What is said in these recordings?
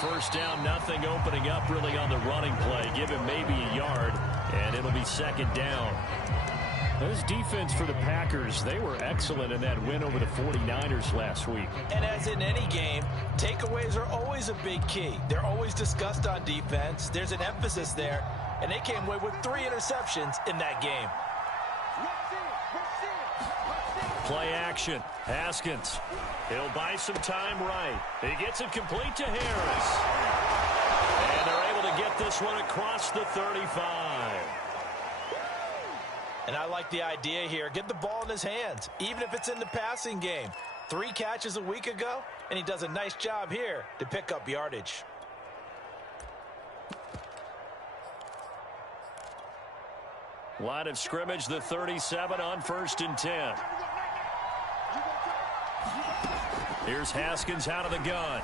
first down, nothing opening up really on the running play. Give him maybe a yard, and it'll be second down. This defense for the Packers, they were excellent in that win over the 49ers last week. And as in any game, takeaways are always a big key. They're always discussed on defense. There's an emphasis there, and they came away with 3 interceptions in that game. Play action. Haskins. He'll buy some time right. He gets it complete to Harris. And they're able to get this one across the 35. And I like the idea here. Get the ball in his hands, even if it's in the passing game. 3 catches a week ago, and he does a nice job here to pick up yardage. Line of scrimmage, the 37 on 1st and 10. Here's Haskins out of the gun.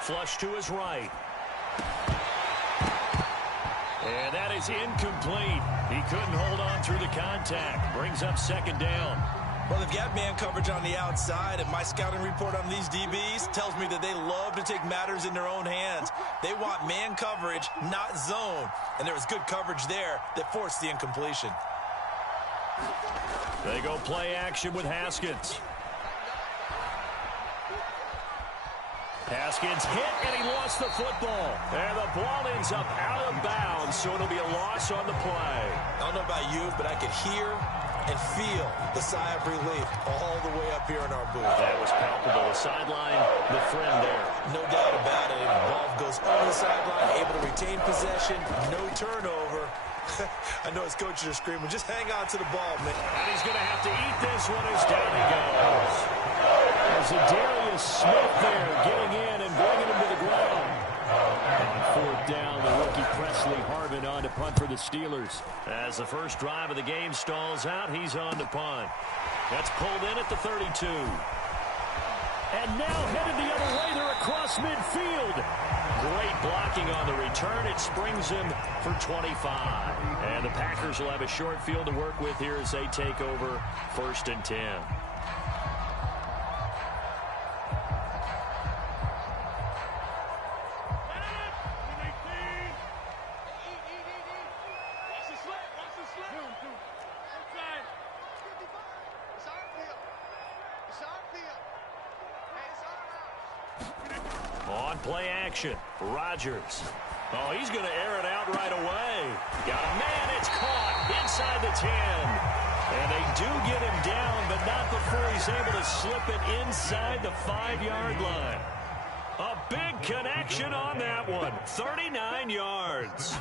Flush to his right. And that is incomplete. He couldn't hold on through the contact. Brings up second down. Well, they've got man coverage on the outside, and my scouting report on these DBs tells me that they love to take matters in their own hands. They want man coverage, not zone. And there was good coverage there that forced the incompletion. They go play action with Haskins. Haskins hit, and he lost the football. And the ball ends up out of bounds, so it'll be a loss on the play. I don't know about you, but I could hear and feel the sigh of relief all the way up here in our booth. That was palpable. The sideline, the friend there. No doubt about it. The ball goes over the sideline, able to retain possession, no turnover. I know his coaches are screaming, just hang on to the ball, man. And he's going to have to eat this one as down he goes. There's a Darius Smith there getting in and bringing him to the ground. On 4th down, the rookie Presley Harvin on to punt for the Steelers. As the first drive of the game stalls out, he's on to punt. That's pulled in at the 32. And now headed the other way. They're across midfield. Great blocking on the return. It springs him for 25. And the Packers will have a short field to work with here as they take over 1st and 10. On play action, Rodgers. Oh, he's going to air it out right away. Got a man, it's caught inside the 10. And they do get him down, but not before he's able to slip it inside the 5-yard line. A big connection on that one. 39 yards.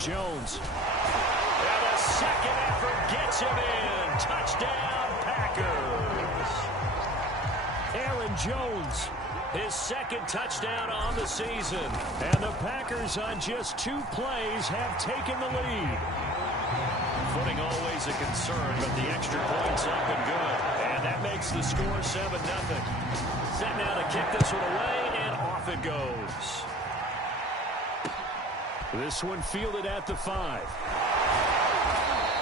Jones. And a second effort gets him in. Touchdown, Packers. Aaron Jones. His second touchdown on the season. And the Packers on just 2 plays have taken the lead. Footing always a concern, but the extra point's up and good. And that makes the score 7-0. Set now to kick this one away, and off it goes. This one fielded at the 5.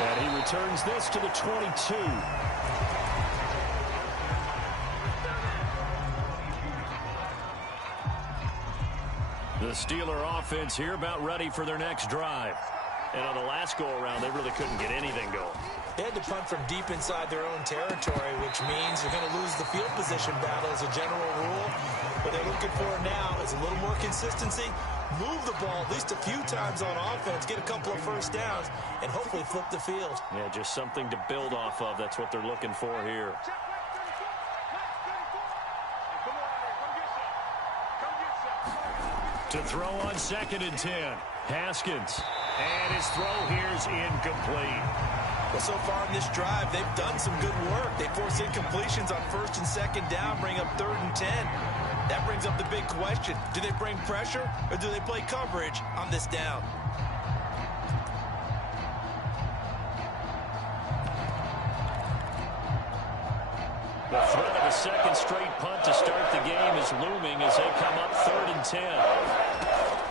And he returns this to the 22. The Steeler offense here about ready for their next drive. And on the last go-around, they really couldn't get anything going. They had to punt from deep inside their own territory, which means you're going to lose the field position battle as a general rule. What they're looking for now is a little more consistency, move the ball at least a few times on offense, get a couple of first downs, and hopefully flip the field. Yeah, just something to build off of. That's what they're looking for here. To throw on 2nd and 10. Haskins. And his throw here is incomplete. Well, so far in this drive, they've done some good work. They force incompletions on 1st and 2nd down, bring up 3rd and 10. That brings up the big question. Do they bring pressure or do they play coverage on this down? The threat of a second straight punt to start the game is looming as they come up 3rd and 10.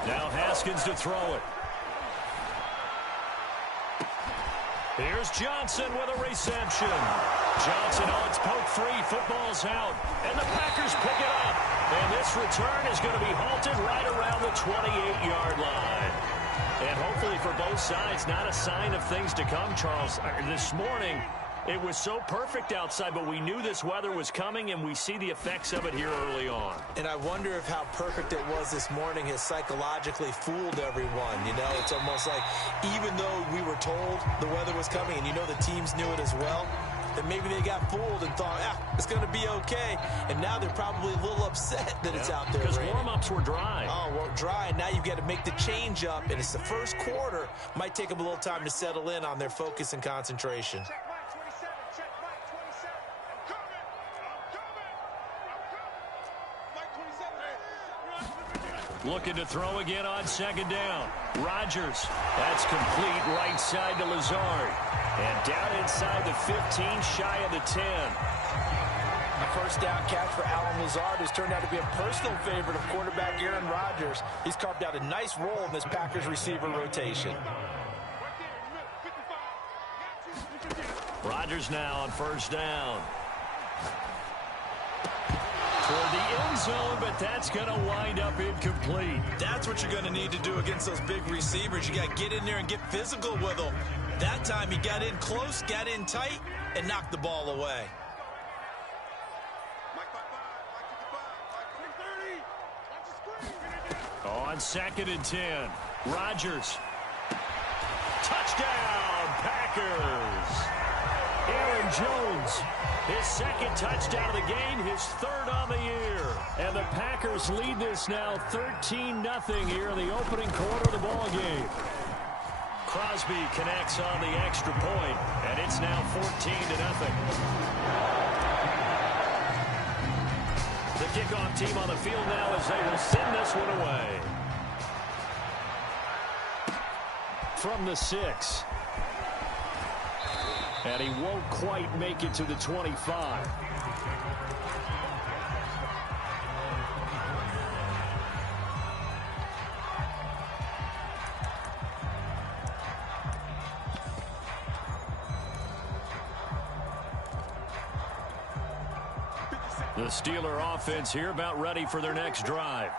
Now Haskins to throw it. Here's Johnson with a reception. Johnson on its poke free. Football's out. And the Packers pick it up. And this return is going to be halted right around the 28-yard line. And hopefully for both sides, not a sign of things to come, Charles. This morning, it was so perfect outside, but we knew this weather was coming, and we see the effects of it here early on. And I wonder if how perfect it was this morning has psychologically fooled everyone. You know, it's almost like even though we were told the weather was coming, and you know the teams knew it as well, that maybe they got fooled and thought, it's going to be okay. And now they're probably a little upset that it's out there. Because warm-ups were dry. Oh, well, dry. And now you've got to make the change up. And it's the first quarter. Might take them a little time to settle in on their focus and concentration. Looking to throw again on second down. Rodgers. That's complete right side to Lazard. And down inside the 15, shy of the 10. A first down catch for Alan Lazard has turned out to be a personal favorite of quarterback Aaron Rodgers. He's carved out a nice role in this Packers receiver rotation. Rodgers now on first down. Toward the end zone, but that's going to wind up incomplete. That's what you're going to need to do against those big receivers. You got to get in there and get physical with them. That time he got in close, got in tight, and knocked the ball away. On second and 10, Rodgers. Touchdown, Packers. Aaron Jones, his second touchdown of the game, his third on the year. And the Packers lead this now 13-0 here in the opening quarter of the ball game. Crosby connects on the extra point, and it's now 14-0. The kickoff team on the field now as they will send this one away. From the 6. And he won't quite make it to the 25. The Steeler offense here about ready for their next drive.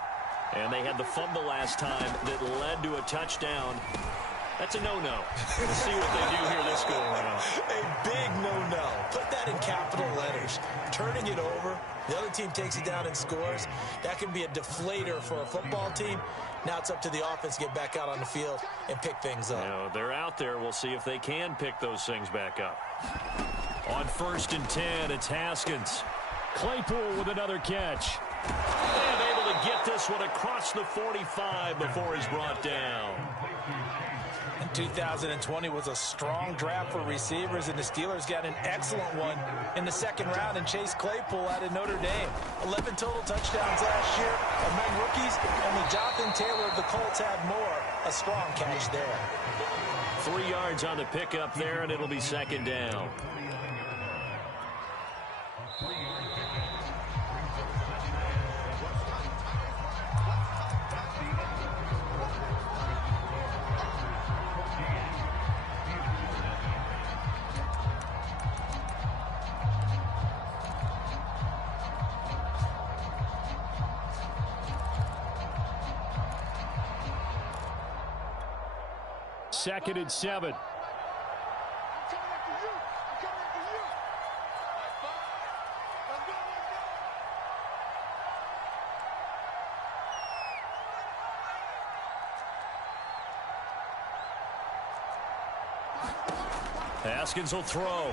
And they had the fumble last time that led to a touchdown. That's a no-no. We'll see what they do here this go around. A big no-no. Put that in capital letters. Turning it over, the other team takes it down and scores. That can be a deflator for a football team. Now it's up to the offense to get back out on the field and pick things up. You know, they're out there. We'll see if they can pick those things back up. On first and 10, it's Haskins. Claypool with another catch. And able to get this one across the 45 before he's brought down. 2020 was a strong draft for receivers, and the Steelers got an excellent one in the second round and Chase Claypool out of Notre Dame. 11 total touchdowns last year. Among rookies, only Jonathan Taylor of the Colts had more. A strong catch there. 3 yards on the pickup there, and it'll be second down. Second and 7. Haskins will throw.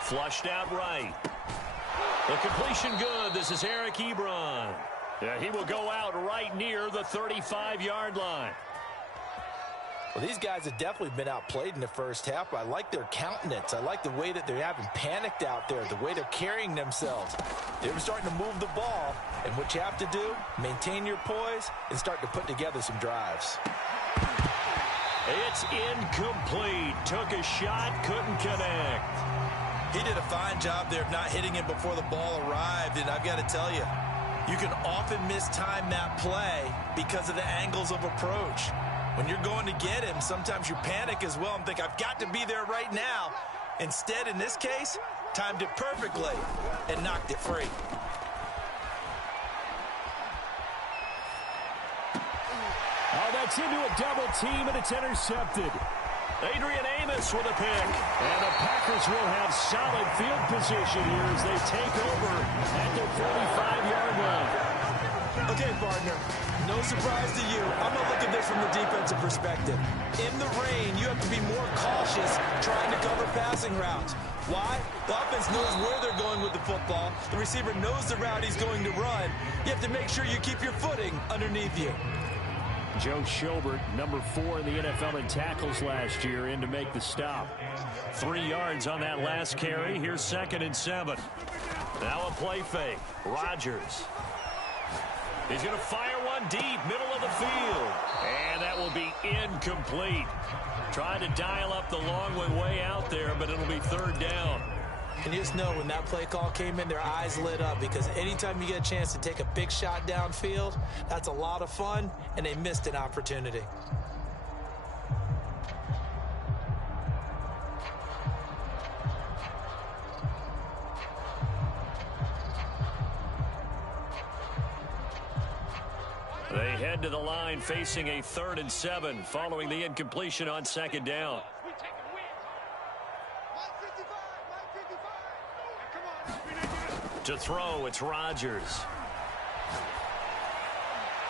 Flushed out right. The completion good. This is Eric Ebron. Yeah, he will go out right near the 35-yard line. Well, these guys have definitely been outplayed in the first half, but I like their countenance. I like the way that they haven't panicked out there, the way they're carrying themselves. They're starting to move the ball, and what you have to do, maintain your poise and start to put together some drives. It's incomplete. Took a shot, couldn't connect. He did a fine job there of not hitting him before the ball arrived, and I've got to tell you, you can often mistime that play because of the angles of approach. When you're going to get him, sometimes you panic as well and think, I've got to be there right now. Instead, in this case, timed it perfectly. and knocked it free. Oh, that's into a double team, and it's intercepted. Adrian Amos with a pick. And the Packers will have solid field position here as they take over at their 45-yard line. Okay, partner, no surprise to you. I'm going to look at this from the defensive perspective. In the rain, you have to be more cautious trying to cover passing routes. Why? The offense knows where they're going with the football. The receiver knows the route he's going to run. You have to make sure you keep your footing underneath you. Joe Schobert, number 4 in the NFL in tackles last year, in to make the stop. 3 yards on that last carry. Here's 2nd and 7. Now a play fake. Rodgers. He's going to fire one deep, middle of the field. And that will be incomplete. Trying to dial up the long way out there, but it'll be 3rd down. And you just know when that play call came in, their eyes lit up, because anytime you get a chance to take a big shot downfield, that's a lot of fun, and they missed an opportunity. They head to the line facing a 3rd and 7 following the incompletion on 2nd down. To throw, it's Rodgers.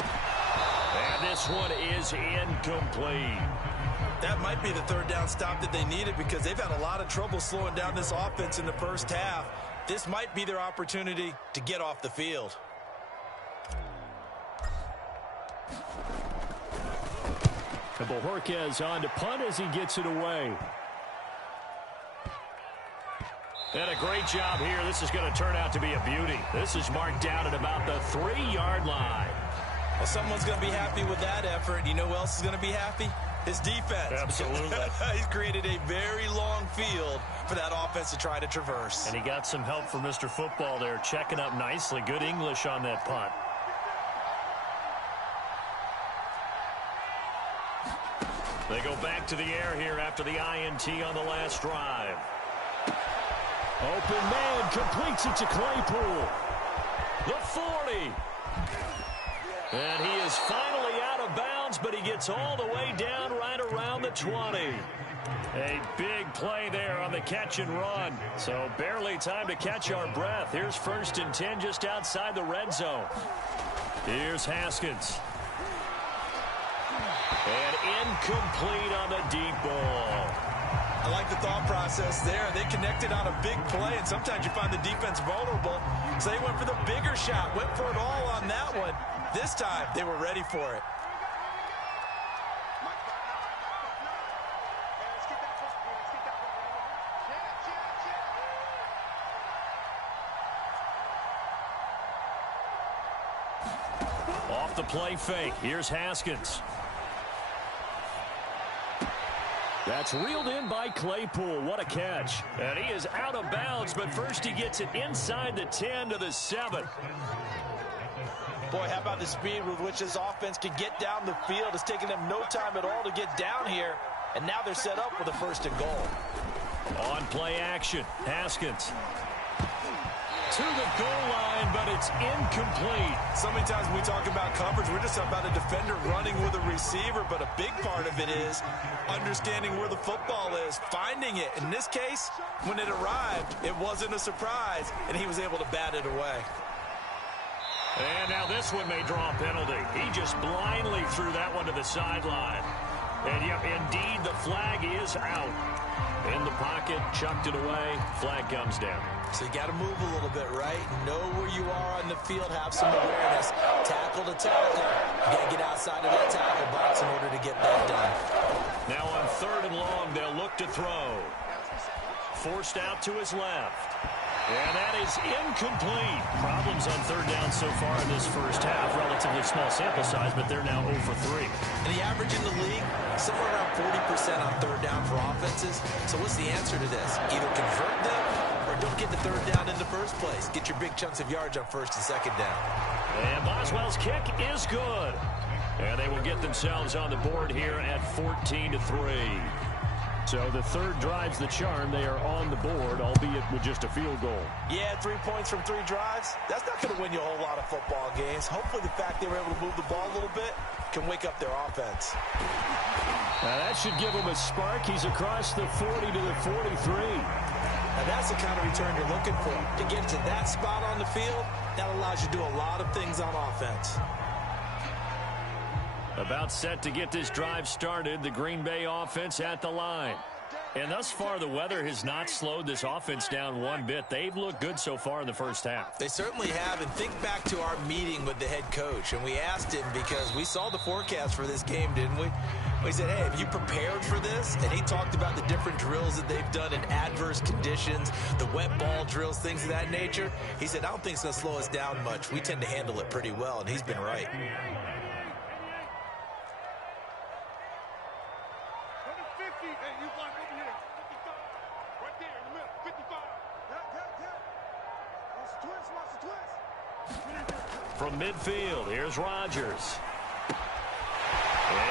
And this one is incomplete. That might be the 3rd down stop that they needed, because they've had a lot of trouble slowing down this offense in the first half. This might be their opportunity to get off the field. Bojorquez on to punt as he gets it away. And a great job here. This is going to turn out to be a beauty. This is marked down at about the 3-yard line. Well, someone's going to be happy with that effort. You know who else is going to be happy? His defense. Absolutely. He's created a very long field for that offense to try to traverse. And he got some help from Mr. Football there, checking up nicely. Good English on that punt. They go back to the air here after the INT on the last drive. Open man completes it to Claypool. The 40. And he is finally out of bounds, but he gets all the way down right around the 20. A big play there on the catch and run. So barely time to catch our breath. Here's 1st and 10 just outside the red zone. Here's Haskins. And incomplete on the deep ball. I like the thought process there. They connected on a big play, and sometimes you find the defense vulnerable. So they went for the bigger shot, went for it all on that one. This time, they were ready for it. Off the play fake. Here's Haskins. That's reeled in by Claypool. What a catch. And he is out of bounds, but first he gets it inside the 10 to the 7. Boy, how about the speed with which this offense can get down the field? It's taken them no time at all to get down here, and now they're set up with a 1st and goal. On play action, Haskins. To the goal line, but it's incomplete. So many times when we talk about coverage, we're just about a defender running with a receiver, but a big part of it is understanding where the football is, finding it. In this case, when it arrived, it wasn't a surprise, and he was able to bat it away. And now this one may draw a penalty. He just blindly threw that one to the sideline. And yep, indeed, the flag is out. In the pocket, chucked it away, flag comes down. So you got to move a little bit, right? Know where you are on the field, have some awareness. Tackle to tackle. You got to get outside of that tackle box in order to get that done. Now on 3rd and long, they'll look to throw. Forced out to his left. And that is incomplete. Problems on 3rd down so far in this first half. Relatively small sample size, but they're now 0 for 3. And the average in the league, somewhere around 40% on 3rd down for offenses. So what's the answer to this? Either convert them or don't get the 3rd down in the first place. Get your big chunks of yards on 1st and 2nd down. And Boswell's kick is good. And they will get themselves on the board here at 14-3. So the third drive's the charm. They are on the board, albeit with just a field goal. Yeah, 3 points from 3 drives. That's not going to win you a whole lot of football games. Hopefully the fact they were able to move the ball a little bit can wake up their offense. Now that should give him a spark. He's across the 40 to the 43. Now that's the kind of return you're looking for. To get to that spot on the field, that allows you to do a lot of things on offense. About set to get this drive started, the Green Bay offense at the line. And thus far, the weather has not slowed this offense down one bit. They've looked good so far in the first half. They certainly have. And think back to our meeting with the head coach. And we asked him because we saw the forecast for this game, didn't we? We said, hey, have you prepared for this? And he talked about the different drills that they've done in adverse conditions, the wet ball drills, things of that nature. He said, I don't think it's going to slow us down much. We tend to handle it pretty well, and he's been right. From midfield, here's Rodgers.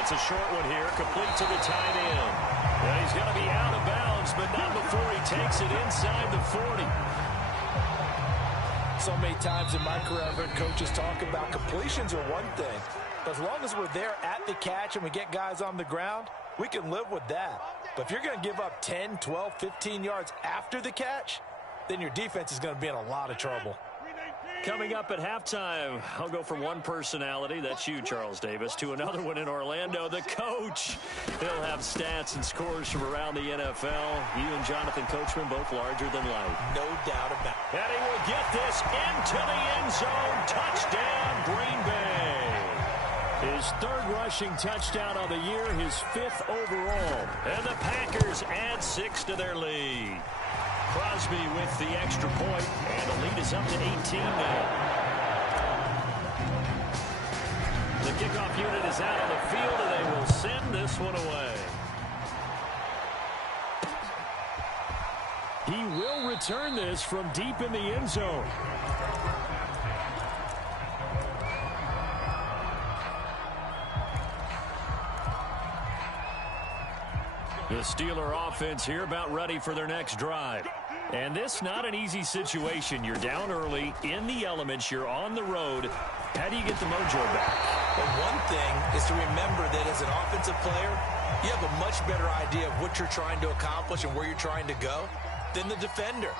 It's a short one here, complete to the tight end. And he's going to be out of bounds, but not before he takes it inside the 40. So many times in my career, I've heard coaches talk about completions are one thing. But as long as we're there at the catch and we get guys on the ground, we can live with that. But if you're going to give up 10, 12, 15 yards after the catch, then your defense is going to be in a lot of trouble. Coming up at halftime, I'll go from one personality, that's you, Charles Davis, to another one in Orlando, the coach. He'll have stats and scores from around the NFL. You and Jonathan Coachman both larger than life. No doubt about it. And he will get this into the end zone. Touchdown, Green Bay. His third rushing touchdown of the year, his 5th overall. And the Packers add 6 to their lead. Crosby with the extra point, and the lead is up to 18 now. The kickoff unit is out on the field, and they will send this one away. He will return this from deep in the end zone. The Steeler offense here about ready for their next drive. And this not an easy situation. You're down early, in the elements, you're on the road. How do you get the mojo back? Well, one thing is to remember that as an offensive player, you have a much better idea of what you're trying to accomplish and where you're trying to go than the defender.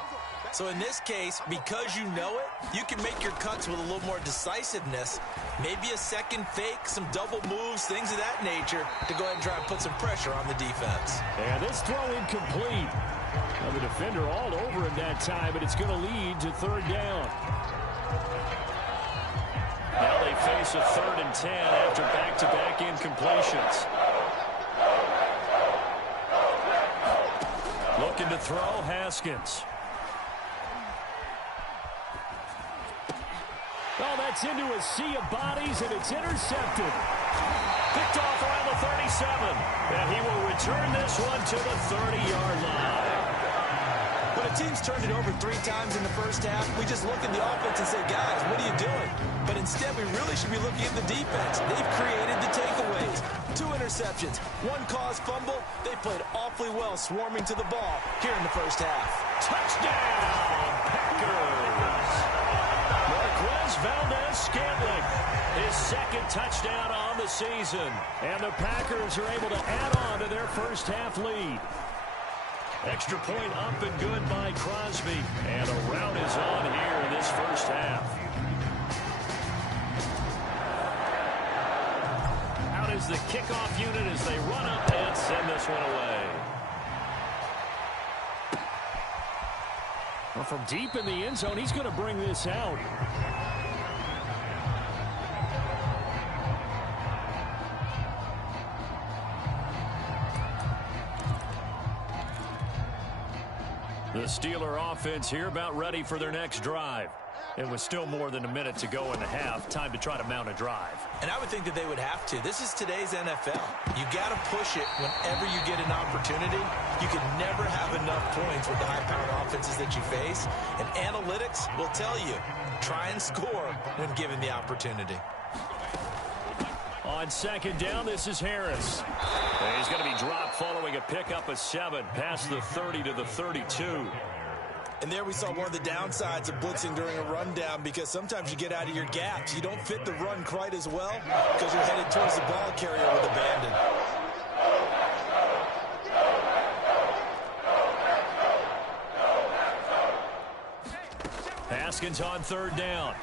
So in this case, because you know it, you can make your cuts with a little more decisiveness, maybe a second fake, some double moves, things of that nature, to go ahead and try and put some pressure on the defense. And this throw incomplete. Well, the defender all over him that time, but it's going to lead to third down. Now they face a 3rd and 10 after back-to-back incompletions. Looking to throw, Haskins. Oh, that's into a sea of bodies, and it's intercepted. Picked off around the 37. And he will return this one to the 30-yard line. When a team's turned it over 3 times in the first half, we just look at the offense and say, guys, what are you doing? But instead, we really should be looking at the defense. They've created the takeaways. 2 interceptions, 1 caused fumble. They played awfully well swarming to the ball here in the first half. Touchdown, Packers. Marquez Valdez-Scantling, his 2nd touchdown on the season. And the Packers are able to add on to their first half lead. Extra point up and good by Crosby. And a rout is on here in this first half. Out is the kickoff unit as they run up and send this one away. Well, from deep in the end zone, he's going to bring this out. The Steeler offense here about ready for their next drive. And with still more than a minute to go in the half, time to try to mount a drive. And I would think that they would have to. This is today's NFL. You got to push it whenever you get an opportunity. You can never have enough points with the high-powered offenses that you face. And analytics will tell you, try and score when given the opportunity. On second down, this is Harris. And he's going to be dropped following a pickup of 7 past the 30 to the 32. And there we saw one of the downsides of blitzing during a rundown, because sometimes you get out of your gaps. You don't fit the run quite as well because you're headed towards the ball carrier with abandon. Haskins on third down.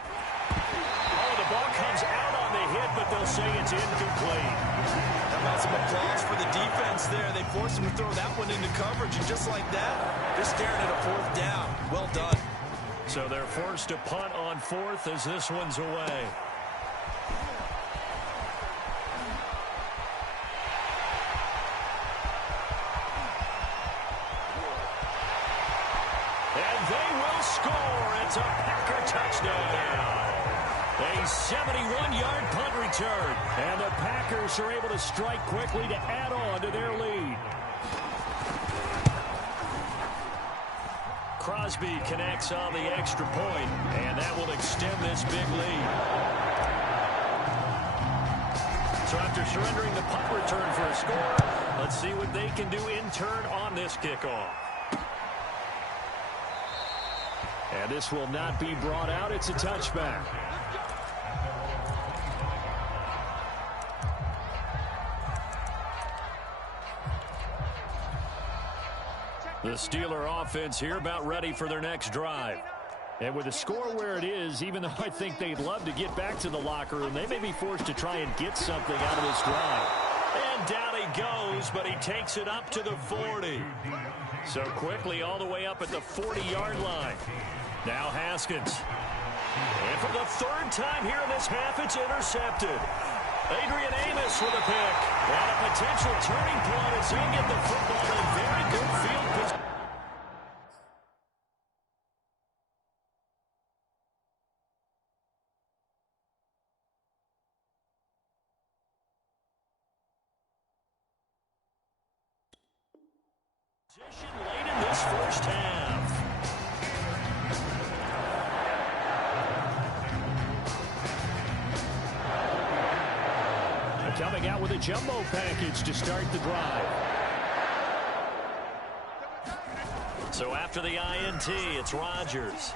Oh, the ball comes out on the hit, but they'll say it's incomplete. How about some applause for the defense there? They forced him to throw that one into coverage, and just like that, they're staring at a 4th down. Well done. So they're forced to punt on 4th as this one's away. And they will score. It's a Packer touchdown. A 71-yard punt return. And the Packers are able to strike quickly to add on to their lead. Crosby connects on the extra point, and that will extend this big lead. So after surrendering the punt return for a score, let's see what they can do in turn on this kickoff. And this will not be brought out. It's a touchback. The Steeler offense here about ready for their next drive. And with the score where it is, even though I think they'd love to get back to the locker room, they may be forced to try and get something out of this drive. And down he goes, but he takes it up to the 40. So quickly all the way up at the 40-yard line. Now Haskins. And for the 3rd time here in this half, it's intercepted. Adrian Amos with a pick. And a potential turning point as he'll get the football in very good field position. Late in this first half. Coming out with a jumbo package to start the drive. So after the INT, it's Rodgers.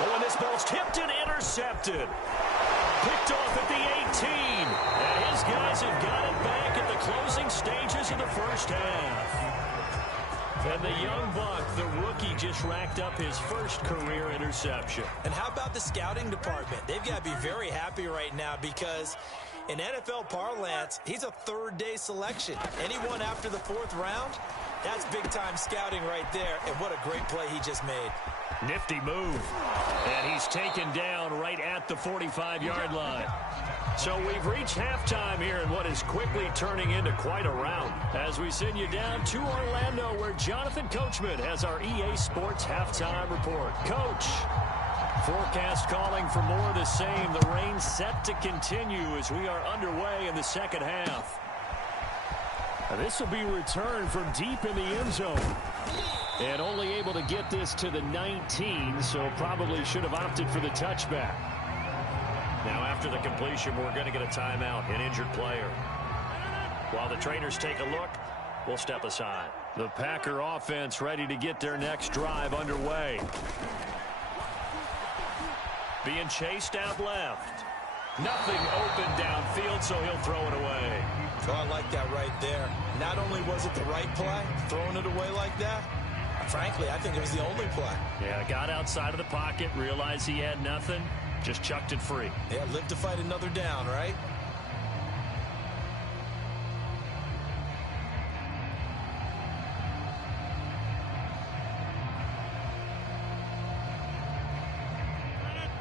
Oh, and this ball's tipped and intercepted. Picked off at the 18. And his guys have got it back at the closing stages of the first half. And the young buck, the rookie, just racked up his first career interception. And how about the scouting department? They've got to be very happy right now because in NFL parlance, he's a 3rd-day selection. Anyone after the 4th round, that's big-time scouting right there. And what a great play he just made. Nifty move. And he's taken down right at the 45-yard line. So we've reached halftime here in what is quickly turning into quite a round. As we send you down to Orlando, where Jonathan Coachman has our EA Sports halftime report. Coach, forecast calling for more of the same. The rain set to continue as we are underway in the second half. This will be returned from deep in the end zone. And only able to get this to the 19, so probably should have opted for the touchback. Now after the completion, we're going to get a timeout, an injured player. While the trainers take a look, we'll step aside. The Packer offense ready to get their next drive underway. Being chased out left. Nothing open downfield, so he'll throw it away. Oh, I like that right there. Not only was it the right play, throwing it away like that, frankly, I think it was the only play. Yeah, got outside of the pocket, realized he had nothing, just chucked it free. Yeah, live to fight another down, right?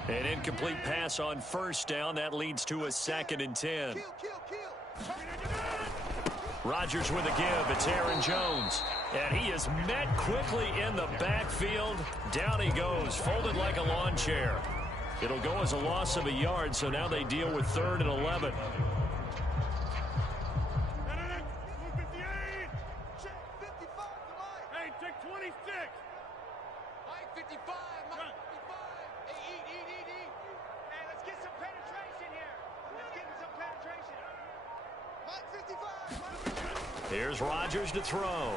An incomplete pass on first down. That leads to a 2nd and 10. Rodgers with a give. It's Aaron Jones. And he is met quickly in the backfield. Down he goes, folded like a lawn chair. It'll go as a loss of a yard, so now they deal with 3rd and 11. Hey, take 26. Mike 55, Mike 55. Hey, eat. Hey, let's get some pay. Here's Rodgers to throw.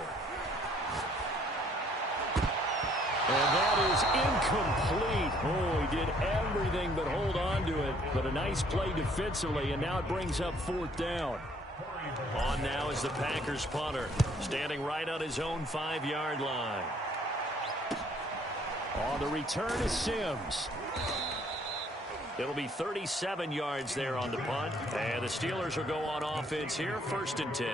And that is incomplete. Oh, he did everything but hold on to it. But a nice play defensively, and now it brings up 4th down. On now is the Packers punter, standing right on his own 5-yard line. On the return is Sims. It'll be 37 yards there on the punt. And the Steelers will go on offense here, 1st and 10.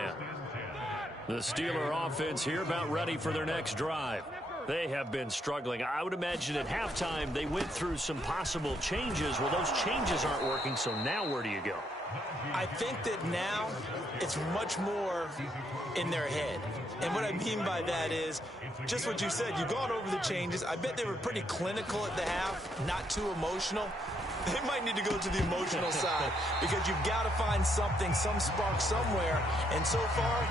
The Steeler offense here about ready for their next drive. They have been struggling. I would imagine at halftime they went through some possible changes. Well, those changes aren't working, so now where do you go? I think that now it's much more in their head. And what I mean by that is just what you said. You've gone over the changes. I bet they were pretty clinical at the half, not too emotional. They might need to go to the emotional side because you've got to find something, some spark somewhere. And so far,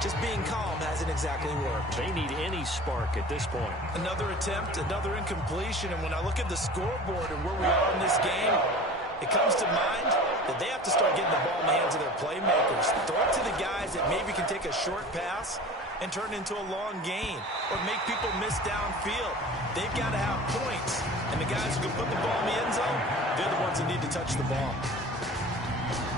just being calm hasn't exactly worked. They need any spark at this point. Another attempt, another incompletion. And when I look at the scoreboard and where we are in this game, it comes to mind that they have to start getting the ball in the hands of their playmakers. Throw it to the guys that maybe can take a short pass and turn it into a long gain or make people miss downfield. They've got to have points. And the guys who can put the ball in the end zone, they're the ones that need to touch the ball.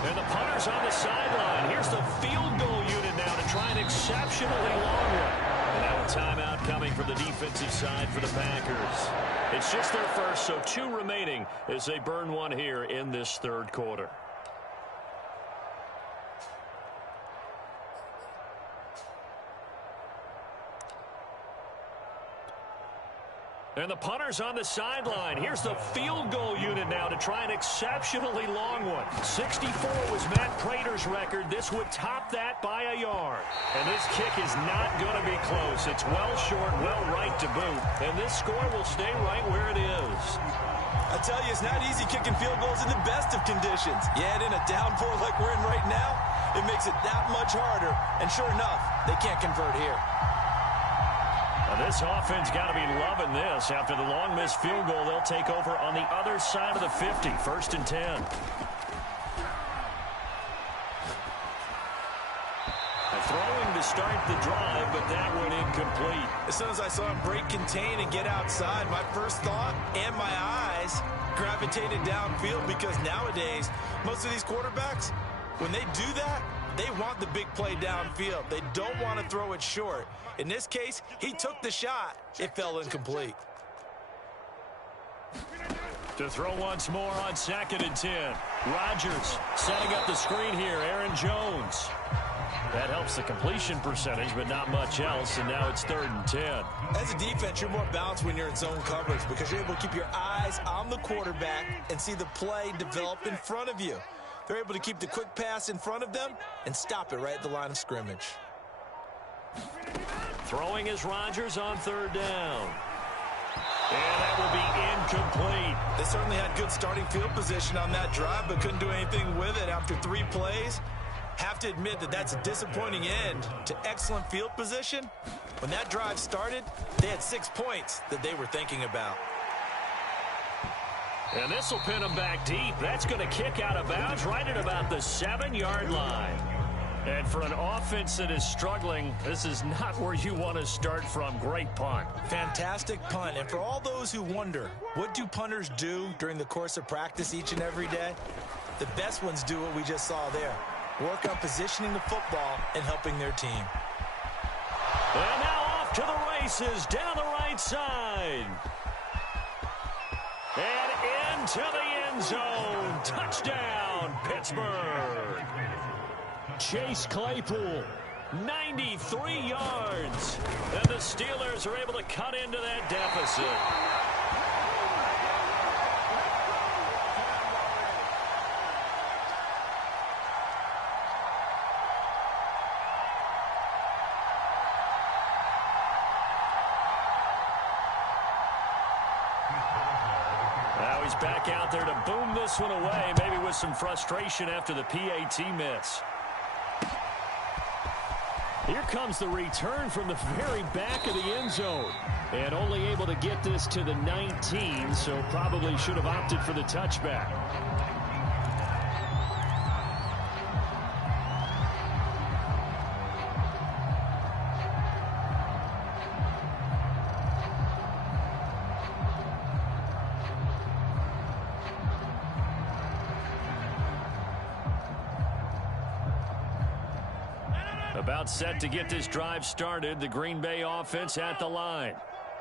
And the punter's on the sideline. Here's the field goal unit now to try an exceptionally long one. And now a timeout coming from the defensive side for the Packers. It's just their first, so 2 remaining as they burn one here in this 3rd quarter. And the punter's on the sideline. Here's the field goal unit now to try an exceptionally long one. 64 was Matt Prater's record. This would top that by a yard. And this kick is not going to be close. It's well short, well right to boot. And this score will stay right where it is. I tell you, it's not easy kicking field goals in the best of conditions. You add in a downpour like we're in right now, it makes it that much harder. And sure enough, they can't convert here. Now this offense got to be loving this. After the long missed field goal, they'll take over on the other side of the 50, 1st and 10. Throwing to start the drive, but that one incomplete. As soon as I saw him break, contain, and get outside, my first thought and my eyes gravitated downfield because nowadays, most of these quarterbacks, when they do that, they want the big play downfield. They don't want to throw it short. In this case, he took the shot. It fell incomplete. To throw once more on 2nd and 10. Rodgers setting up the screen here. Aaron Jones. That helps the completion percentage, but not much else, and now it's 3rd and 10. As a defense, you're more balanced when you're in zone coverage because you're able to keep your eyes on the quarterback and see the play develop in front of you. They're able to keep the quick pass in front of them and stop it right at the line of scrimmage. Throwing is Rodgers on 3rd down. And that will be incomplete. They certainly had good starting field position on that drive, but couldn't do anything with it after 3 plays. Have to admit that that's a disappointing end to excellent field position. When that drive started, they had 6 points that they were thinking about. And this will pin them back deep. That's going to kick out of bounds right at about the 7-yard line. And for an offense that is struggling, this is not where you want to start from. Great punt. Fantastic punt. And for all those who wonder, what do punters do during the course of practice each and every day? The best ones do what we just saw there. Work on positioning the football and helping their team. And now off to the races down the right side. And into the end zone. Touchdown, Pittsburgh. Chase Claypool, 93 yards. And the Steelers are able to cut into that deficit. Now he's back out there to boom this one away, maybe with some frustration after the PAT miss. Here comes the return from the very back of the end zone. And only able to get this to the 19, so probably should have opted for the touchback. About set to get this drive started. The Green Bay offense at the line.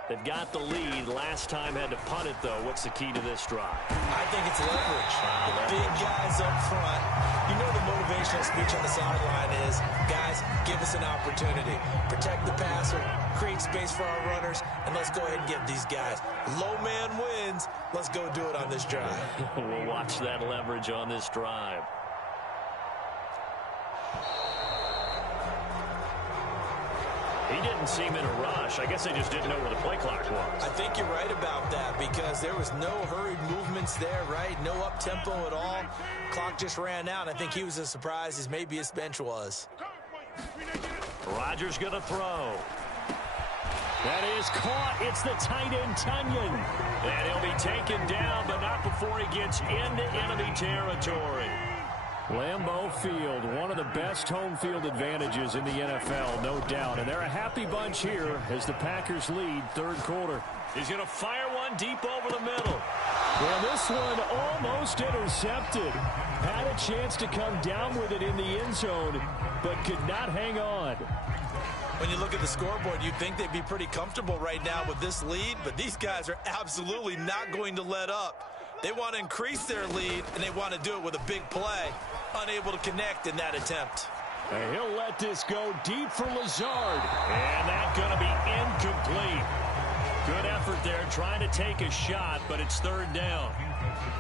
They've got the lead. Last time had to punt it, though. What's the key to this drive? I think it's leverage. The big guys up front. You know the motivational speech on the sideline is, guys, give us an opportunity. Protect the passer, create space for our runners, and let's go ahead and get these guys. Low man wins. Let's go do it on this drive. We'll watch that leverage on this drive. He didn't seem in a rush. I guess they just didn't know where the play clock was. I think you're right about that because there was no hurried movements there, right? No up-tempo at all. Clock just ran out. I think he was as surprised as maybe his bench was. Rodgers going to throw. That is caught. It's the tight end, Tunyon. And he'll be taken down, but not before he gets into enemy territory. Lambeau Field, one of the best home field advantages in the NFL, no doubt. And they're a happy bunch here as the Packers lead third quarter. He's going to fire one deep over the middle. Well, this one almost intercepted. Had a chance to come down with it in the end zone, but could not hang on. When you look at the scoreboard, you'd think they'd be pretty comfortable right now with this lead, but these guys are absolutely not going to let up. They want to increase their lead, and they want to do it with a big play. Unable to connect in that attempt. And he'll let this go deep for Lazard. And that's going to be incomplete. Good effort there trying to take a shot, but it's third down.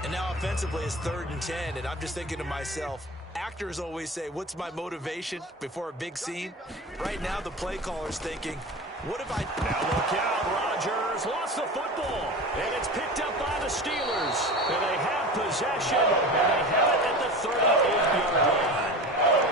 And now offensively it's 3rd and 10, and I'm just thinking to myself, actors always say, what's my motivation before a big scene? Right now the play caller's thinking, what if I... Now look out, Rodgers lost the football, and it's picked up by the Steelers. And they have possession, and they have it at the 38-yard line.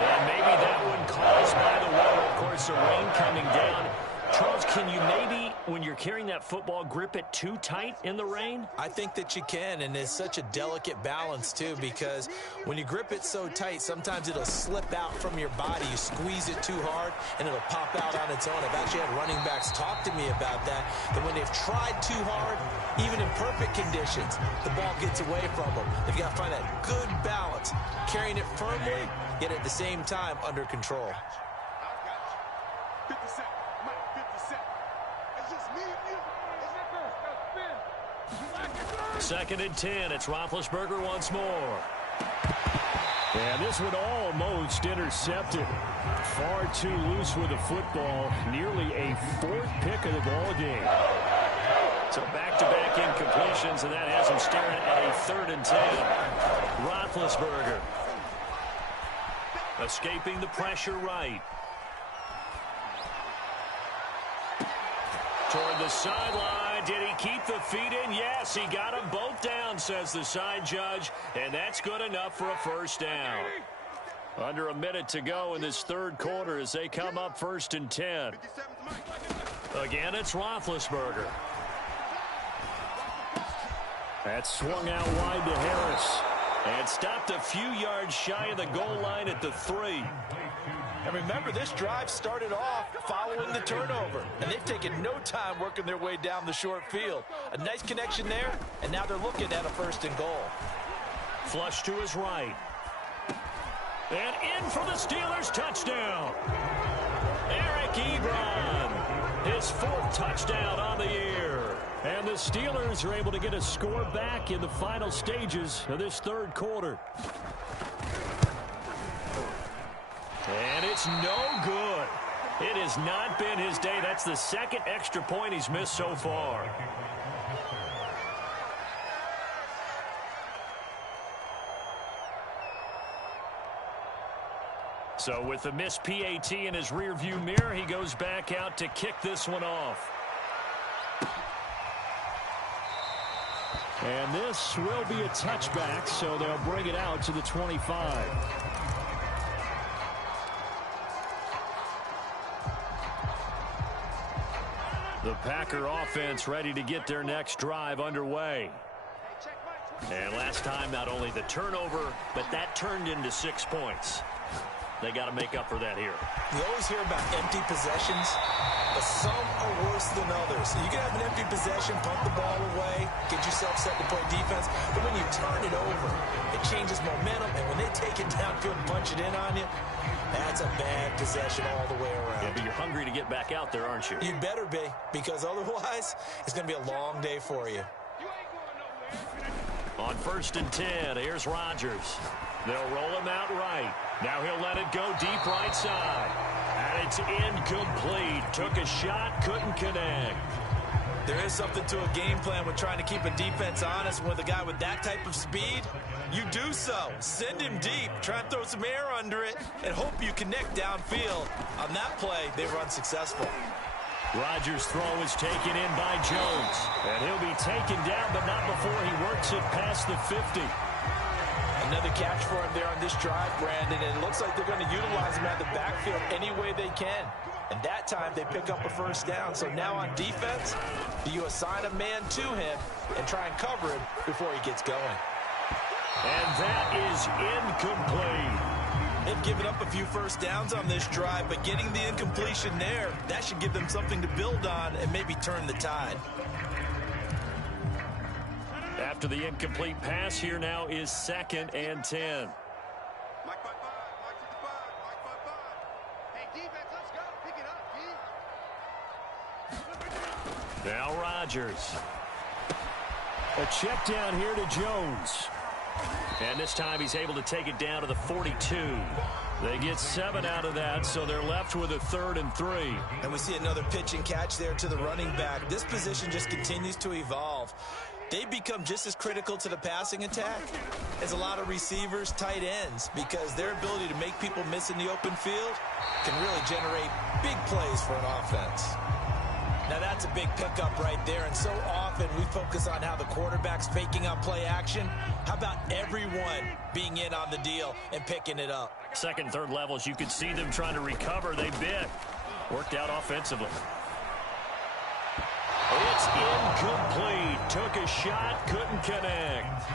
And maybe that one caused by the weather. Of course, the rain coming down. Charles, can you maybe, when you're carrying that football, grip it too tight in the rain? I think that you can, and it's such a delicate balance, too, because when you grip it so tight, sometimes it'll slip out from your body. You squeeze it too hard, and it'll pop out on its own. I've actually had running backs talk to me about that when they've tried too hard, even in perfect conditions, the ball gets away from them. They've got to find that good balance, carrying it firmly, yet at the same time under control. 2nd and 10. It's Roethlisberger once more. And this one almost intercepted. Far too loose with the football. Nearly a 4th pick of the ball game. So back-to-back incompletions, and that has him staring at a 3rd and 10. Roethlisberger escaping the pressure right. Toward the sideline. Did he keep the feet in? Yes, he got them both down, says the side judge. And that's good enough for a first down. Under a minute to go in this third quarter as they come up 1st and 10. Again, it's Roethlisberger. That swung out wide to Harris. And stopped a few yards shy of the goal line at the 3. And remember, this drive started off following the turnover. And they've taken no time working their way down the short field. A nice connection there, and now they're looking at a 1st and goal. Flush to his right. And in for the Steelers touchdown. Eric Ebron, his 4th touchdown on the year. And the Steelers are able to get a score back in the final stages of this third quarter. And it's no good. It has not been his day. That's the 2nd extra point he's missed so far. So with the missed PAT in his rearview mirror, he goes back out to kick this one off. And this will be a touchback, so they'll bring it out to the 25. The Packer offense ready to get their next drive underway. And last time, not only the turnover, but that turned into 6 points. They got to make up for that here. You always hear about empty possessions, but some are worse than others. You can have an empty possession, punt the ball away, get yourself set to play defense, but when you turn it over, it changes momentum, and when they take it downfield and punch it in on you, That's a bad possession all the way around. Yeah, but you're hungry to get back out there, aren't you? You better be, because otherwise it's going to be a long day for you. On 1st and 10, here's Rodgers. They'll roll him out right. Now he'll let it go deep right side. And it's incomplete. Took a shot, couldn't connect. There is something to a game plan with trying to keep a defense honest. With a guy with that type of speed, you do so. Send him deep, try and throw some air under it, and hope you connect downfield. On that play, they were unsuccessful. Rodgers' throw is taken in by Jones. And he'll be taken down, but not before he works it past the 50. Another catch for him there on this drive, Brandon, and it looks like they're going to utilize him out of the backfield any way they can. And that time, they pick up a first down. So now on defense, do you assign a man to him and try and cover him before he gets going? And that is incomplete. They've given up a few first downs on this drive, but getting the incompletion there, that should give them something to build on and maybe turn the tide. After the incomplete pass, here now is 2nd and 10. Now Rodgers. A check down here to Jones. And this time he's able to take it down to the 42. They get 7 out of that, so they're left with a 3rd and 3. And we see another pitch and catch there to the running back. This position just continues to evolve. They become just as critical to the passing attack as a lot of receivers, tight ends, because their ability to make people miss in the open field can really generate big plays for an offense. Now that's a big pickup right there, and so often we focus on how the quarterback's faking on play action. How about everyone being in on the deal and picking it up? 2nd, 3rd levels, you could see them trying to recover. They bit. Worked out offensively. It's incomplete. Took a shot, couldn't connect.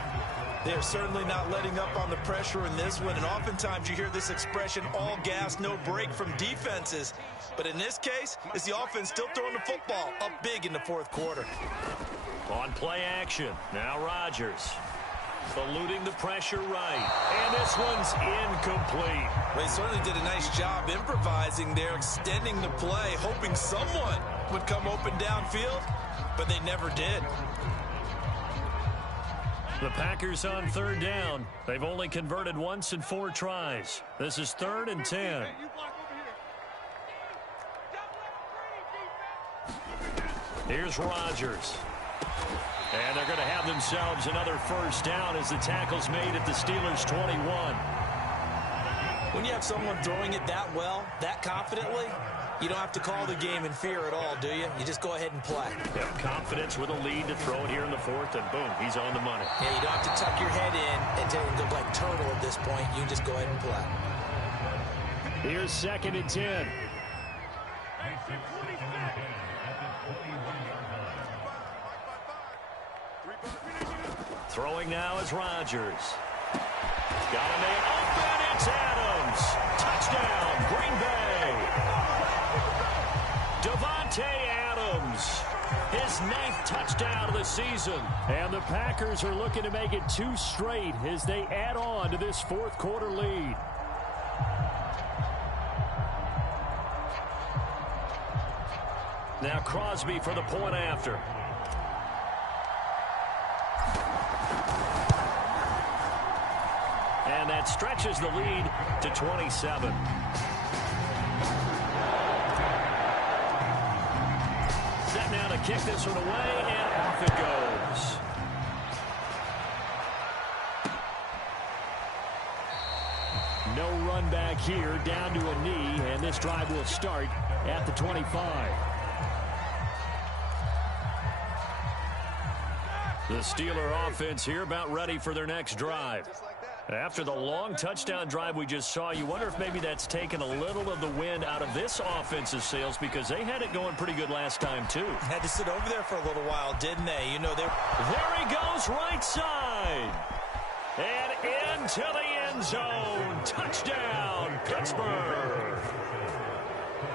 They're certainly not letting up on the pressure in this one, and oftentimes you hear this expression, all gas, no break from defenses. But in this case, it's the offense still throwing the football up big in the 4th quarter. On play action, now Rodgers. Eluding the pressure right. And this one's incomplete. They certainly did a nice job improvising there, extending the play, hoping someone would come open downfield, but they never did. The Packers on 3rd down. They've only converted once in 4 tries. This is 3rd and 10. Here's Rodgers. And they're going to have themselves another first down as the tackle's made at the Steelers' 21. When you have someone throwing it that well, that confidently, you don't have to call the game in fear at all, do you? You just go ahead and play. Yep, confidence with a lead to throw it here in the 4th, and boom, he's on the money. Yeah, you don't have to tuck your head in and look like turtle at this point. You just go ahead and play. Here's 2nd and 10. Throwing now is Rodgers. Got a man open. It's Adams. Touchdown, Green Bay. Devontae Adams. His 9th touchdown of the season. And the Packers are looking to make it 2 straight as they add on to this 4th quarter lead. Now Crosby for the point after. And that stretches the lead to 27. Set now to kick this one away, and off it goes. No run back here, down to a knee, and this drive will start at the 25. The Steeler offense here about ready for their next drive. After the long touchdown drive we just saw, you wonder if maybe that's taken a little of the wind out of this offense's sails, because they had it going pretty good last time, too. Had to sit over there for a little while, didn't they? You know, there he goes, right side. And into the end zone. Touchdown, Pittsburgh.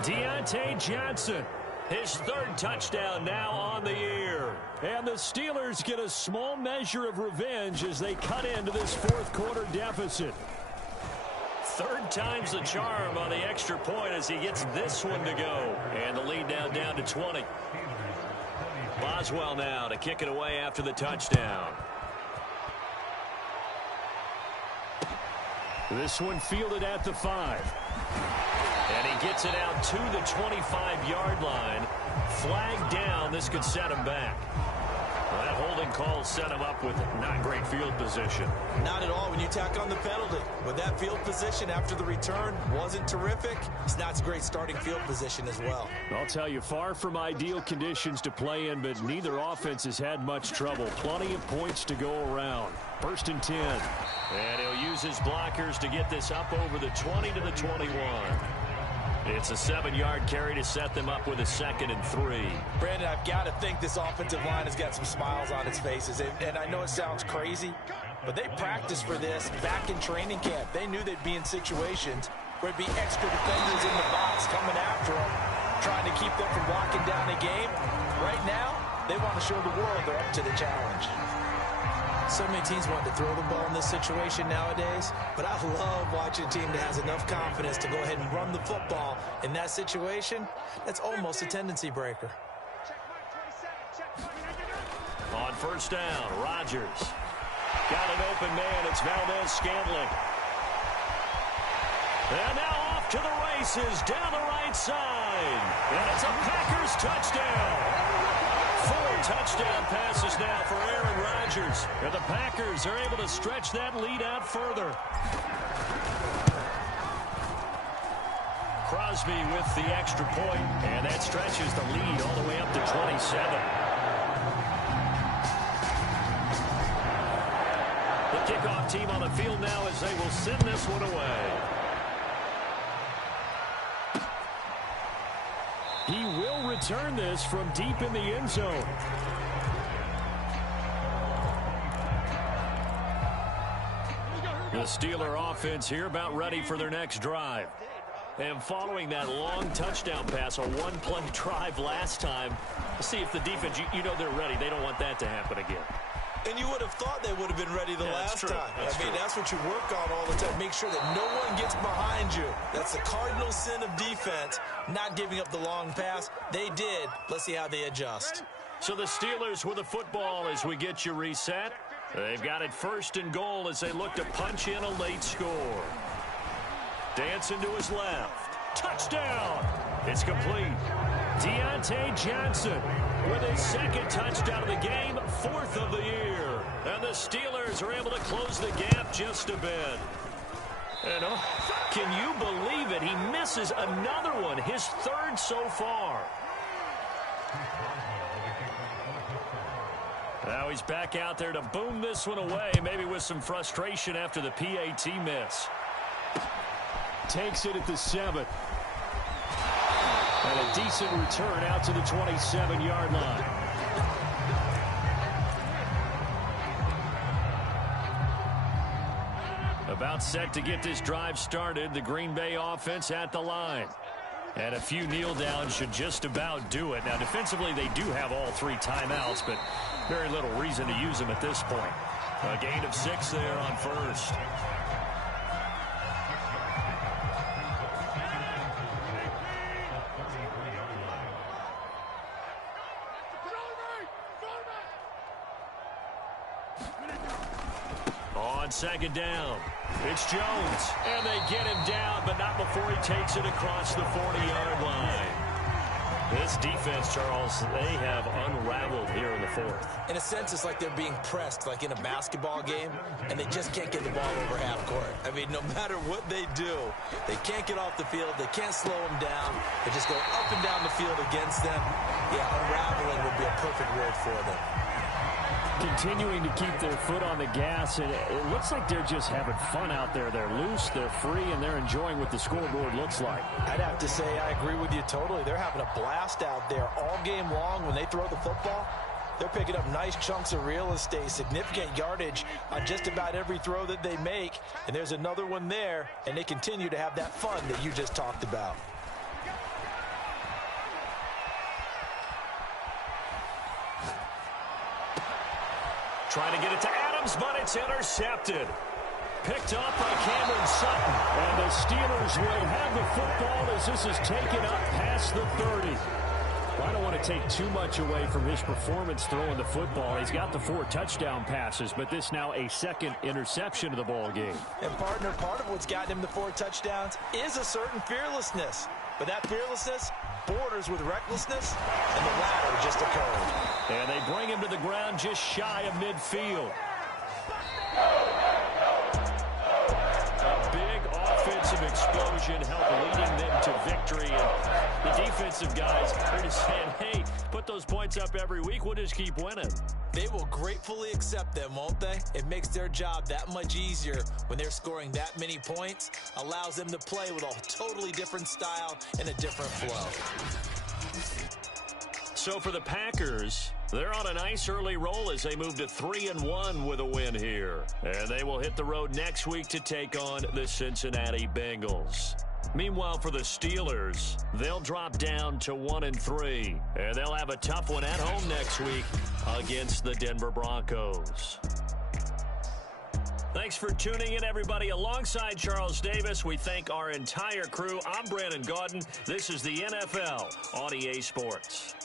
Deontay Johnson, his 3rd touchdown now on the year. And the Steelers get a small measure of revenge as they cut into this 4th quarter deficit. Third time's the charm on the extra point as he gets this one to go. And the lead now down to 20. Boswell now to kick it away after the touchdown. This one fielded at the 5. And he gets it out to the 25-yard line. Flag down. This could set him back. Well, that holding call set him up with not great field position. Not at all when you tack on the penalty. With that field position after the return wasn't terrific, it's not a great starting field position as well. I'll tell you, far from ideal conditions to play in, but neither offense has had much trouble. Plenty of points to go around. 1st and 10. And he'll use his blockers to get this up over the 20 to the 21. It's a 7-yard carry to set them up with a 2nd and 3. Brandon, I've got to think this offensive line has got some smiles on its faces. And I know it sounds crazy, but they practiced for this back in training camp. They knew they'd be in situations where it'd be extra defenders in the box coming after them, trying to keep them from locking down the game. Right now, they want to show the world they're up to the challenge. So many teams want to throw the ball in this situation nowadays, but I love watching a team that has enough confidence to go ahead and run the football. In that situation, that's almost a tendency breaker. On 1st down, Rodgers. Got an open man. It's Valdez-Scantling. And now off to the races down the right side. And it's a Packers touchdown. 4 touchdown passes now for Aaron Rodgers. And the Packers are able to stretch that lead out further. Crosby with the extra point, and that stretches the lead all the way up to 27. The kickoff team on the field now as they will send this one away. He will return this from deep in the end zone. The Steeler offense here about ready for their next drive. And following that long touchdown pass, a one-play drive last time, see if the defense, you know they're ready. They don't want that to happen again. And you would have thought they would have been ready the last time. That's what you work on all the time. Make sure that no one gets behind you. That's the cardinal sin of defense, not giving up the long pass. They did. Let's see how they adjust. So the Steelers with the football as we get you reset. They've got it 1st and goal as they look to punch in a late score. Dancing to his left. Touchdown. It's complete. Deontay Johnson with his 2nd touchdown of the game, 4th of the year. And the Steelers are able to close the gap just a bit. And can you believe it? He misses another one, his 3rd so far. Now he's back out there to boom this one away, maybe with some frustration after the PAT miss. Takes it at the 7. And a decent return out to the 27-yard line. About set to get this drive started. The Green Bay offense at the line. And a few kneel downs should just about do it. Now, defensively, they do have all 3 timeouts, but very little reason to use them at this point. A gain of 6 there on 1st. On 2nd down, it's Jones, and they get him down, but not before he takes it across the 40-yard line. This defense, Charles, they have unraveled here in the 4th. In a sense, it's like they're being pressed, like in a basketball game, and they just can't get the ball over half court. I mean, no matter what they do, they can't get off the field. They can't slow them down. They just go up and down the field against them. Yeah, unraveling would be a perfect word for them. Continuing to keep their foot on the gas, and it looks like they're just having fun out there. They're loose, they're free, and they're enjoying what the scoreboard looks like. I'd have to say I agree with you totally. They're having a blast out there all game long when they throw the football. They're picking up nice chunks of real estate, significant yardage on just about every throw that they make. And there's another one there, and they continue to have that fun that you just talked about. Trying to get it to Adams, but it's intercepted. Picked off by Cameron Sutton. And the Steelers will have the football as this is taken up past the 30. I don't want to take too much away from his performance throwing the football. He's got the 4 touchdown passes, but this now a second interception of the ball game. And, partner, part of what's gotten him the 4 touchdowns is a certain fearlessness. But that fearlessness borders with recklessness, and the latter just occurred. And they bring him to the ground just shy of midfield. A big offensive explosion helped leading them to victory. And the defensive guys are just saying, hey, put those points up every week. We'll just keep winning. They will gratefully accept them, won't they? It makes their job that much easier when they're scoring that many points. Allows them to play with a totally different style and a different flow. So for the Packers, they're on a nice early roll as they move to 3-1 with a win here. And they will hit the road next week to take on the Cincinnati Bengals. Meanwhile, for the Steelers, they'll drop down to 1-3. And they'll have a tough one at home next week against the Denver Broncos. Thanks for tuning in, everybody. Alongside Charles Davis, we thank our entire crew. I'm Brandon Gaudin. This is the NFL on EA Sports.